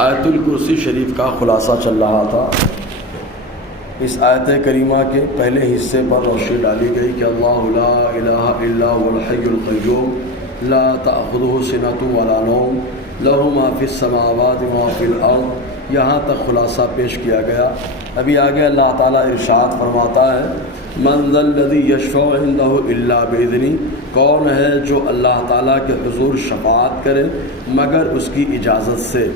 آیت الکرسی شریف کا خلاصہ چل رہا تھا۔ اس آیت کریمہ کے پہلے حصے پر روشنی ڈالی گئی کہ اللہ لا الہ الا هو الحی القیوم لا تأخذہ سنۃ ولا نوم لہ ما فی السماوات وما فی الارض، یہاں تک خلاصہ پیش کیا گیا۔ ابھی آگے اللہ تعالیٰ ارشاد فرماتا ہے من ذا الذی یشفع عندہ الا باذنہ، کون ہے جو اللہ تعالیٰ کے حضور شفاعت کرے مگر اس کی اجازت سے۔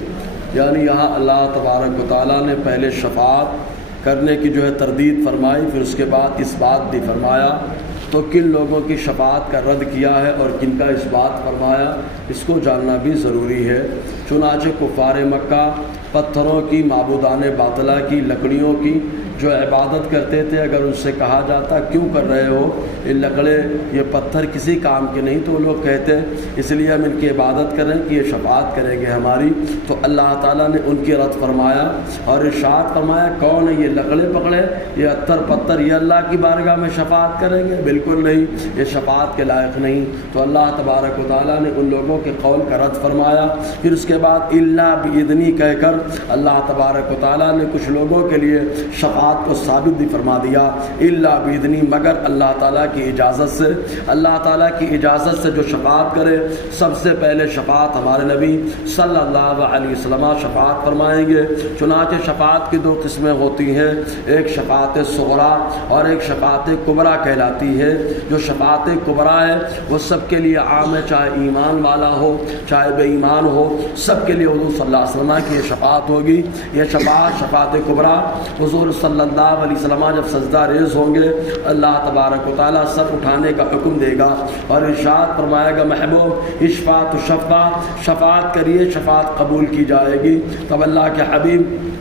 یعنی یہاں اللہ تبارک و تعالیٰ نے پہلے شفاعت کرنے کی تردید فرمائی، پھر اس کے بعد اس بات بھی فرمایا تو کن لوگوں کی شفاعت کا رد کیا ہے اور کن کا اس بات فرمایا، اس کو جاننا بھی ضروری ہے۔ چنانچہ کفار مکہ پتھروں کی، معبودان باطلہ کی، لکڑیوں کی جو عبادت کرتے تھے، اگر ان سے کہا جاتا کیوں کر رہے ہو، یہ لکڑے یہ پتھر کسی کام کے نہیں، تو وہ لوگ کہتے اس لیے ہم ان کی عبادت کریں کہ یہ شفاعت کریں گے ہماری۔ تو اللہ تعالیٰ نے ان کی رد فرمایا اور ارشاد فرمایا کون ہے یہ لکڑے پکڑے، یہ اتر پتھر، یہ اللہ کی بارگاہ میں شفاعت کریں گے؟ بالکل نہیں، یہ شفاعت کے لائق نہیں۔ تو اللہ تبارک و تعالیٰ نے ان لوگوں کے قول کا رد فرمایا۔ پھر اس کے بعد الا باذنی کہہ کر اللہ تبارک و تعالیٰ نے کچھ لوگوں کے لیے شفاعت کو ثابت بھی فرما دیا، الا باذنی، مگر اللہ تعالیٰ کی اجازت سے۔ اللہ تعالیٰ کی اجازت سے جو شفاعت کرے، سب سے پہلے شفاعت ہمارے نبی صلی اللہ علیہ وسلم شفاعت فرمائیں گے۔ چنانچہ شفاعت کی دو قسمیں ہوتی ہیں، ایک شفاعت صغریٰ اور ایک شفاعت کبریٰ کہلاتی ہے۔ جو شفاعت کبریٰ ہے وہ سب کے لیے عام ہے، چاہے ایمان والا ہو چاہے بے ایمان ہو، سب کے لیے حضور صلی اللہ علیہ وسلم کی یہ شفاعت ہوگی۔ یہ شفاعت کبریٰ، حضور صلی اللہ علیہ وسلم جب سجدہ ریز ہوں گے، اللہ تبارک و تعالیٰ سر اٹھانے کا حکم دے گا اور ارشاد فرمائے گا محبوب اشفاعت شفاعت کریے، شفاعت قبول کی جائے گی۔ تب اللہ کے حبیب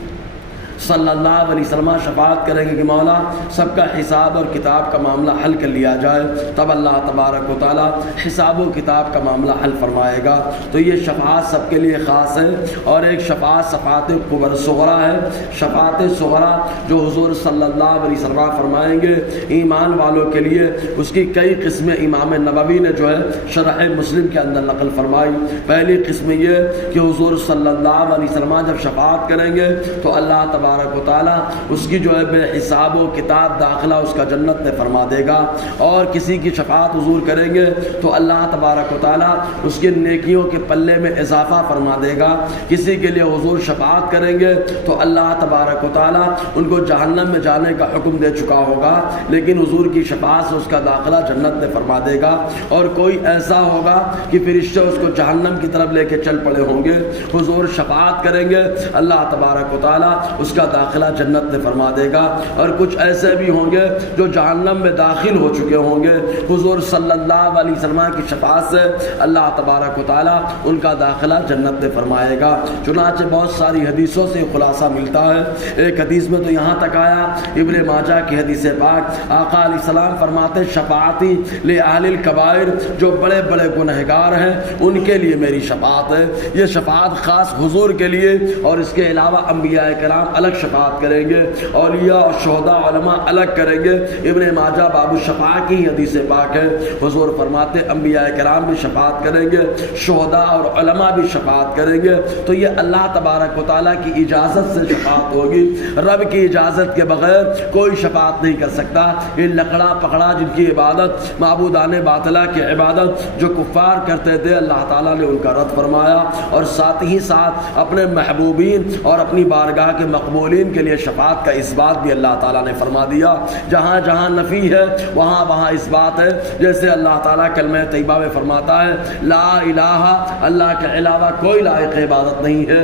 صلی اللہ علیہ وسلم شفاعت کریں گے کہ مولا سب کا حساب اور کتاب کا معاملہ حل کر لیا جائے۔ تب اللہ تبارک و تعالیٰ حساب و کتاب کا معاملہ حل فرمائے گا۔ تو یہ شفاعت سب کے لیے خاص ہے۔ اور ایک شفاعت صغریٰ ہے۔ شفاعت صغریٰ جو حضور صلی اللہ علیہ وسلم فرمائیں گے ایمان والوں کے لیے، اس کی کئی قسمیں امام نووی نے شرح مسلم کے اندر نقل فرمائی۔ پہلی قسم یہ کہ حضور صلی اللہ علیہ وسلم جب شفاعت کریں گے تو اللہ تبارک و تعالیٰ اس کی بے حساب و کتاب داخلہ اس کا جنت میں فرما دے گا۔ اور کسی کی شفاعت حضور کریں گے تو اللہ تبارک و تعالیٰ اس کے نیکیوں کے پلے میں اضافہ فرما دے گا۔ کسی کے لیے حضور شفاعت کریں گے تو اللہ تبارک و تعالیٰ ان کو جہنم میں جانے کا حکم دے چکا ہوگا، لیکن حضور کی شفاعت سے اس کا داخلہ جنت میں فرما دے گا۔ اور کوئی ایسا ہوگا کہ فرشتے اس کو جہنم کی طرف لے کے چل پڑے ہوں گے، حضور شفاعت کریں گے، اللہ تبارک و تعالیٰ اس کا داخلہ جنت میں فرما دے گا۔ اور کچھ ایسے بھی ہوں گے جو جہنم میں داخل ہو چکے ہوں گے، حضور صلی اللہ علیہ وسلم کی شفاعت سے اللہ تبارک و تعالیٰ ان کا داخلہ جنت میں فرمائے گا۔ چنانچہ بہت ساری حدیثوں سے خلاصہ ملتا ہے۔ ایک حدیث میں تو یہاں تک آیا، ابن ماجہ کی حدیث پاک، آقا علیہ السلام فرماتے شفاعتی لأہل الکبائر، جو بڑے بڑے گنہگار ہیں ان کے لیے میری شفاعت ہے۔ یہ شفاعت خاص حضور کے لیے، اور اس کے علاوہ انبیاء کرام الگ شفاعت کریں گے، اولیاء اور شہداء علماء الگ کریں گے۔ ابن ماجہ باب الشفاعہ کی حدیث پاک ہے، حضور فرماتے انبیاء کرام بھی شفاعت کریں گے، شہداء اور علماء بھی شفاعت کریں گے۔ تو یہ اللہ تبارک و تعالیٰ کی اجازت سے شفاعت ہوگی، رب کی اجازت کے بغیر کوئی شفاعت نہیں کر سکتا۔ یہ لکڑا پکڑا جن کی عبادت، معبودان باطلہ کی عبادت جو کفار کرتے تھے، اللہ تعالیٰ نے ان کا رد فرمایا، اور ساتھ ہی ساتھ اپنے محبوبین اور اپنی بارگاہ کے مقبولین کے لیے شفاعت کا اس بات بھی اللہ تعالیٰ نے فرما دیا۔ جہاں جہاں نفی ہے وہاں وہاں اس بات ہے۔ جیسے اللہ تعالیٰ کلمہ طیبہ میں فرماتا ہے لا الہ، اللہ کے علاوہ کوئی لائق عبادت نہیں ہے،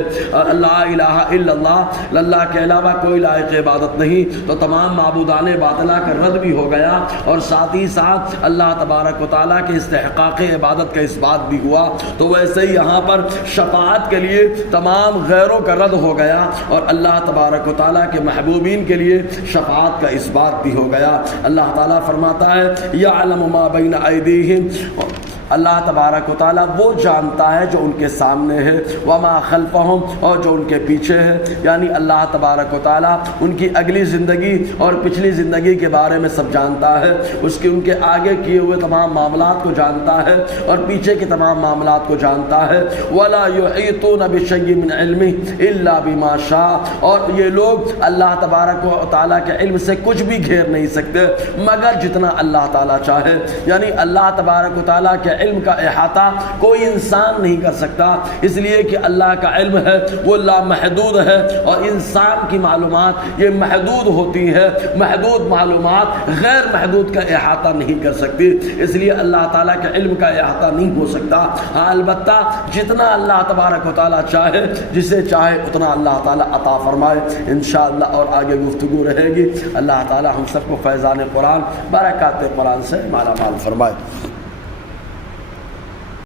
لا الہ الا اللہ، اللہ کے علاوہ کوئی لائق عبادت نہیں۔ تو تمام معبودان باطلہ کا رد بھی ہو گیا، اور ساتھ ہی ساتھ اللہ تبارک و تعالیٰ کے استحقاق عبادت کا اس بات بھی ہوا۔ تو ویسے ہی یہاں پر شفاعت کے لیے تمام غیروں کا رد ہو گیا، اور اللہ تبارک و تعالیٰ کے محبوبین کے لیے شفاعت کا اس بات بھی ہو گیا۔ اللہ تعالیٰ فرماتا ہے یعلم ما بین ایدیہم اللہ تبارک و تعالیٰ وہ جانتا ہے جو ان کے سامنے ہے، وما خلفہم اور جو ان کے پیچھے ہے، یعنی اللہ تبارک و تعالیٰ ان کی اگلی زندگی اور پچھلی زندگی کے بارے میں سب جانتا ہے، اس کے ان کے آگے کیے ہوئے تمام معاملات کو جانتا ہے اور پیچھے کے تمام معاملات کو جانتا ہے۔ ولا یحیطون بشیء من علمہ الا بما شاء، اور یہ لوگ اللہ تبارک و تعالیٰ کے علم سے کچھ بھی گھیر نہیں سکتے مگر جتنا اللہ تعالیٰ چاہے، یعنی اللہ تبارک و تعالیٰ کے علم کا احاطہ کوئی انسان نہیں کر سکتا، اس لیے کہ اللہ کا علم ہے وہ لامحدود ہے، اور انسان کی معلومات یہ محدود ہوتی ہے، محدود معلومات غیر محدود کا احاطہ نہیں کر سکتی، اس لیے اللہ تعالیٰ کے علم کا احاطہ نہیں ہو سکتا۔ ہاں البتہ جتنا اللہ تبارک و تعالیٰ چاہے، جسے چاہے اتنا اللہ تعالیٰ عطا فرمائے انشاءاللہ، اور آگے گفتگو رہے گی۔ اللہ تعالیٰ ہم سب کو فیضان قرآن، برکات قرآن سے مالا مال فرمائے۔